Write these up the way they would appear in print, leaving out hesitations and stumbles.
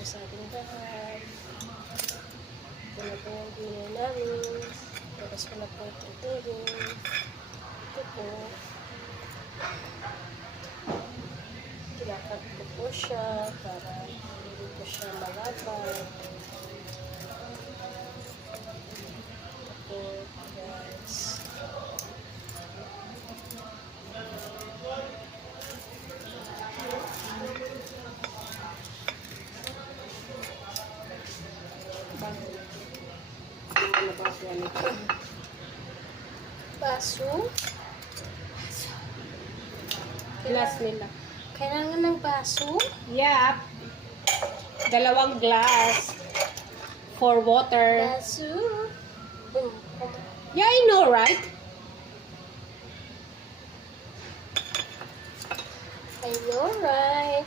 po sa ating lahat. Ito na po ang dinner namin. Tapos ko na po prepare. Ito po. Kinakat ko po siya para hindi po siya malabad. Ito po, guys. Baso. Glass nila. Kailangan ng baso? Yep. 2 glass. For water. Baso. Yeah, I know, right? I know, right?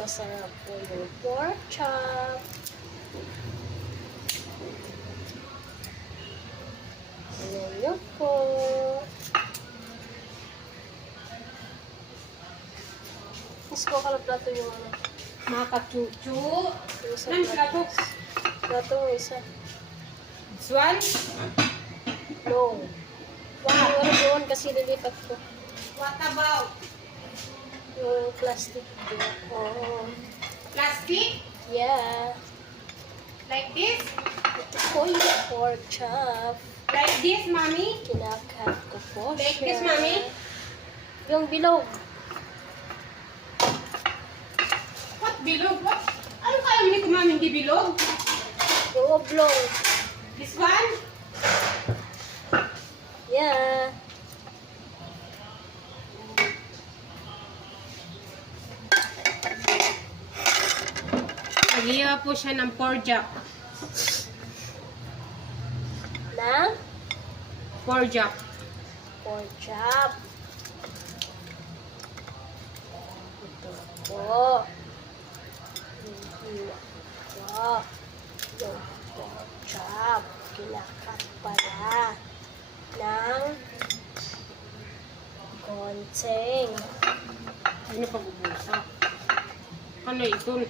Masarap po yung pork chop. Ayan nyo po. Mas ko kalaplato yung ano. Mga kachuchu. Yung isa Nang plato? Plato mo isa. This one? No. Wala doon kasi lilipat ko. What about? Yung plastic. Oh. Plastic? Yeah. Like this? Ito po yung pork chop. Like this, mommy? Kinakat ko po Like siya. this, mommy? Yung bilog. What bilog? What? Ano kaya mo nito, mami? Hindi bilog? Yung oblong. This one? Yeah. Nagiya po siya ng pork chop. Na? Pork chop. Pork chop. Ito po. Hindi po. Yung pork chop. Kinakat pala ng konting. Ano pag-ubusa? Ano ito?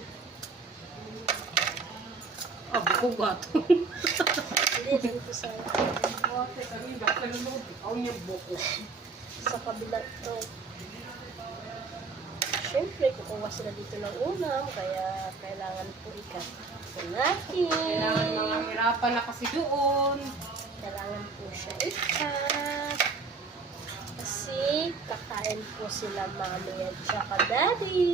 Bugat. Hindi, dito sa kabila to. Siyempre, kukuha sila dito ng ulam, kaya kailangan po ikat po natin. Kailangan mga hirapan na kasi doon. Kailangan po siya ikat. Kasi kakain po sila mami at saka daddy.